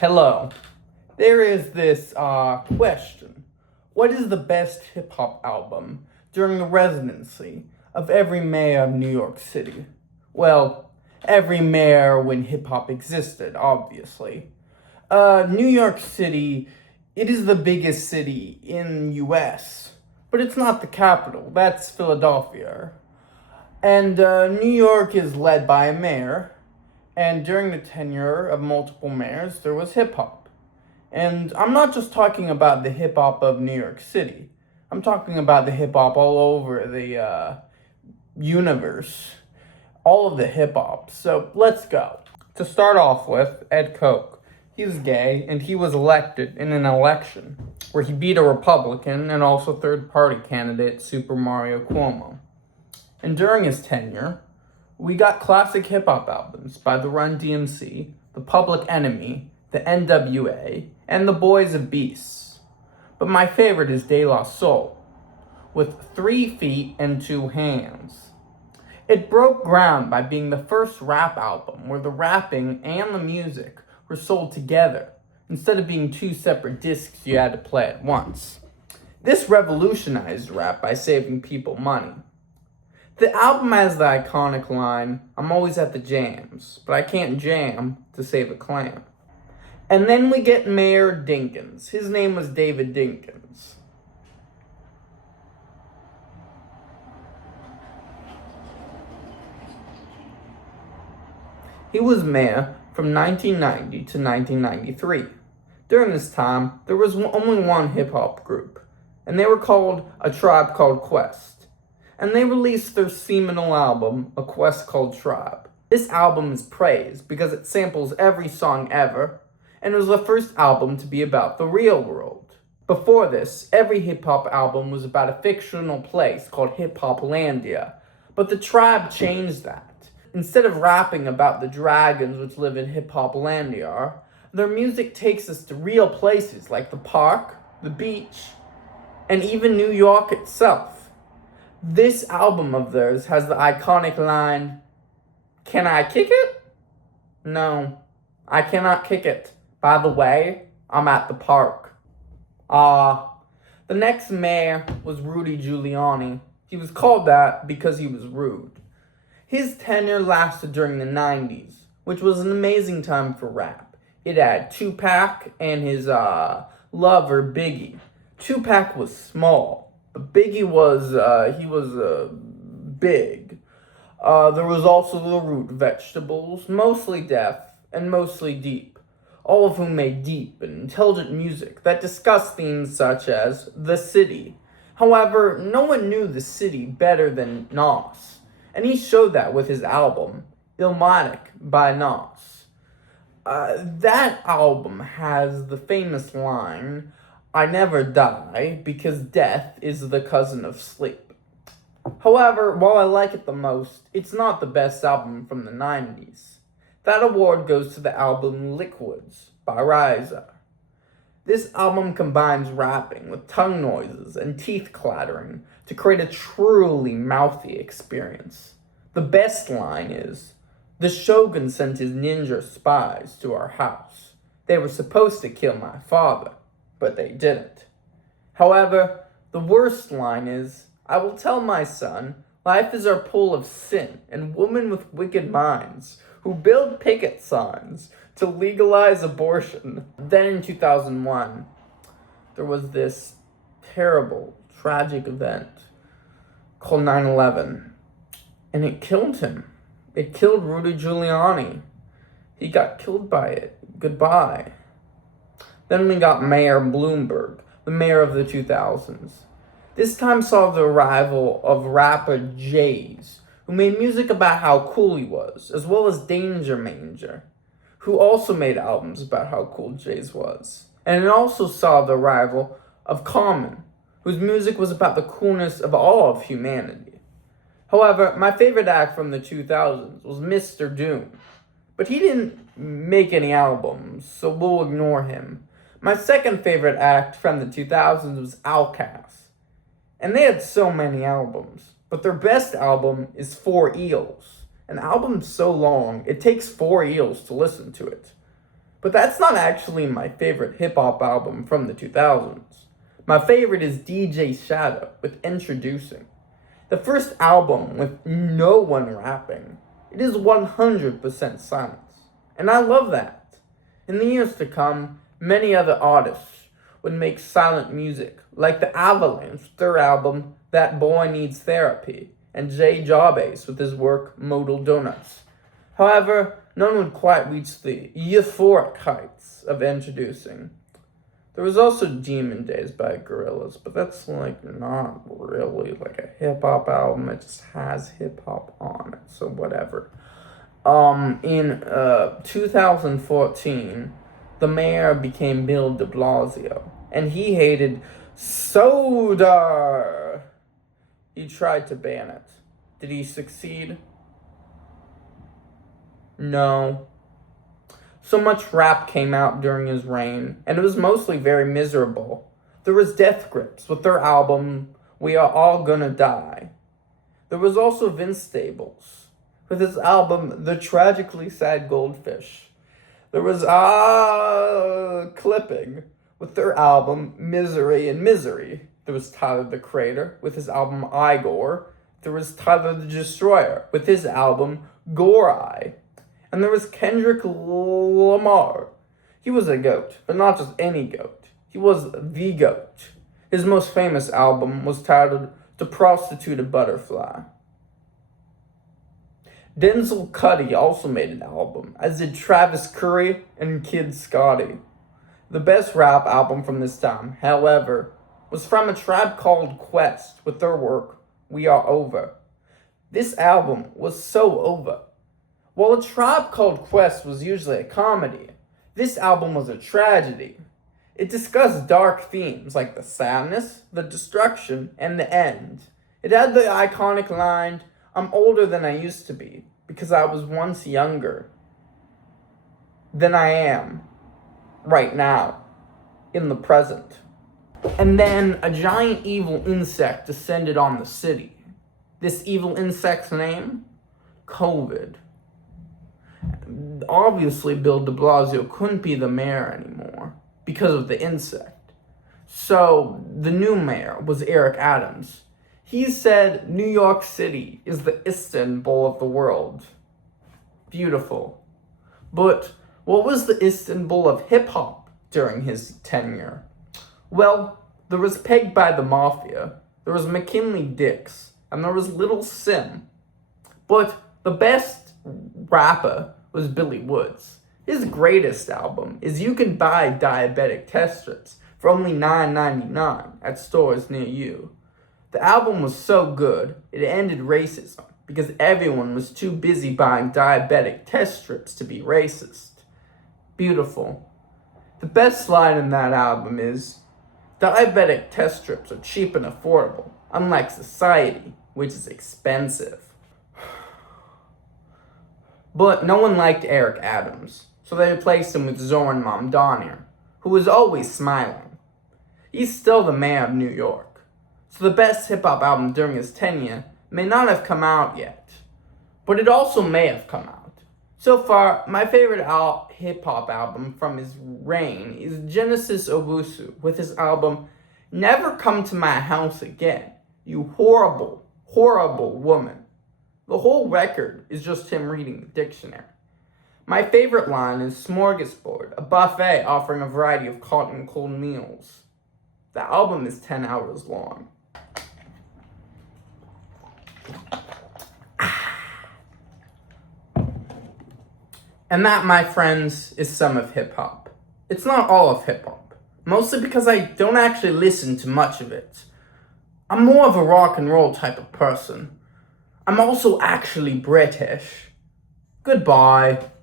Hello. There is this question. What is the best hip hop album during the residency of every mayor of New York City? Well, every mayor when hip hop existed, obviously. New York City, it is the biggest city in US, but it's not the capital. That's Philadelphia. And New York is led by a mayor, and during the tenure of multiple mayors, there was hip hop. And I'm not just talking about the hip hop of New York City. I'm talking about the hip hop all over the universe, all of the hip hop. So let's go. To start off with, Ed Koch. He was gay and he was elected in an election where he beat a Republican and also third party candidate Super Mario Cuomo. And during his tenure, we got classic hip hop albums by the Run DMC, the Public Enemy, the NWA, and the Boys of Beasts. But my favorite is De La Soul, with 3 feet and 2 hands. It broke ground by being the first rap album where the rapping and the music were sold together, instead of being 2 separate discs you had to play at once. This revolutionized rap by saving people money. The album has the iconic line, "I'm always at the jams, but I can't jam to save a clam." And then we get Mayor Dinkins. His name was David Dinkins. He was mayor from 1990 to 1993. During this time, there was only one hip-hop group, and they were called A Tribe Called Quest. And they released their seminal album, A Quest Called Tribe. This album is praised because it samples every song ever, and it was the first album to be about the real world. Before this, every hip-hop album was about a fictional place called Hip Hoplandia, but the Tribe changed that. Instead of rapping about the dragons which live in Hip Hoplandia, their music takes us to real places like the park, the beach, and even New York itself. This album of theirs has the iconic line, "Can I kick it? No, I cannot kick it. By the way, I'm at the park." The next mayor was Rudy Giuliani. He was called that because he was rude. His tenure lasted during the 90s, which was an amazing time for rap. It had Tupac and his lover Biggie. Tupac was small, but Biggie was big. There was also the Root Vegetables, mostly deaf and mostly deep, all of whom made deep and intelligent music that discussed themes such as the city. However, no one knew the city better than Nas, and he showed that with his album, Illmatic by Nas. That album has the famous line, "I never die because death is the cousin of sleep." However, while I like it the most, it's not the best album from the 90s. That award goes to the album Liquids by Ryza. This album combines rapping with tongue noises and teeth clattering to create a truly mouthy experience. The best line is, "The Shogun sent his ninja spies to our house. They were supposed to kill my father, but they didn't." However, the worst line is, "I will tell my son, life is our pool of sin and women with wicked minds who build picket signs to legalize abortion." Then in 2001, there was this terrible, tragic event called 9/11, and it killed him. It killed Rudy Giuliani. He got killed by it. Goodbye. Then we got Mayor Bloomberg, the mayor of the 2000s. This time saw the arrival of rapper Jayz, who made music about how cool he was, as well as Danger Manger, who also made albums about how cool Jayz was. And it also saw the arrival of Common, whose music was about the coolness of all of humanity. However, my favorite act from the 2000s was Mr. Doom, but he didn't make any albums, so we'll ignore him. My second favorite act from the 2000s was Outkast, and they had so many albums, but their best album is 4 Eels. An album so long, it takes 4 eels to listen to it. But that's not actually my favorite hip hop album from the 2000s. My favorite is DJ Shadow with Introducing. The first album with no one rapping. It is 100% silence. And I love that. In the years to come, many other artists would make silent music, like the Avalanche, their album That Boy Needs Therapy, and Jay Jarbase with his work Modal Donuts. However, none would quite reach the euphoric heights of Introducing. There was also Demon Days by Gorillaz, but that's not really like a hip hop album. It just has hip hop on it, so whatever. In 2014, the mayor became Bill de Blasio, and he hated soda. He tried to ban it. Did he succeed? No. So much rap came out during his reign, and it was mostly very miserable. There was Death Grips with their album We Are All Gonna Die. There was also Vince Staples with his album The Tragically Sad Goldfish. There was Clipping with their album Misery and Misery. There was Tyler the Creator with his album Igor. There was Tyler the Destroyer with his album Gore Eye. And there was Kendrick Lamar. He was a goat, but not just any goat. He was the goat. His most famous album was titled The Prostituted Butterfly. Denzel Cuddy also made an album, as did Travis Curry and Kid Scotty. The best rap album from this time, however, was from A Tribe Called Quest with their work We Are Over. This album was so over. While A Tribe Called Quest was usually a comedy, this album was a tragedy. It discussed dark themes like the sadness, the destruction, and the end. It had the iconic line, "I'm older than I used to be, because I was once younger than I am right now, in the present." And then a giant evil insect descended on the city. This evil insect's name? COVID. Obviously, Bill de Blasio couldn't be the mayor anymore because of the insect. So the new mayor was Eric Adams. He said New York City is the Istanbul of the world. Beautiful. But what was the Istanbul of hip-hop during his tenure? Well, there was Pegged by the Mafia, there was McKinley Dix, and there was Little Sim. But the best rapper was Billy Woods. His greatest album is You Can Buy Diabetic Test Strips for only $9.99 at stores near you. The album was so good, it ended racism because everyone was too busy buying diabetic test strips to be racist. Beautiful. The best line in that album is, "Diabetic test strips are cheap and affordable, unlike society, which is expensive." But no one liked Eric Adams, so they replaced him with Zoran Mamdani, who was always smiling. He's still the mayor of New York, so the best hip-hop album during his tenure may not have come out yet, but it also may have come out. So far, my favorite hip-hop album from his reign is Genesis Owusu with his album Never Come to My House Again, You Horrible, Horrible Woman. The whole record is just him reading the dictionary. My favorite line is Smorgasbord, a buffet offering a variety of hot and cold meals. The album is 10 hours long. And that, my friends, is some of hip-hop. It's not all of hip-hop, mostly because I don't actually listen to much of it. I'm more of a rock and roll type of person. I'm also actually British. Goodbye.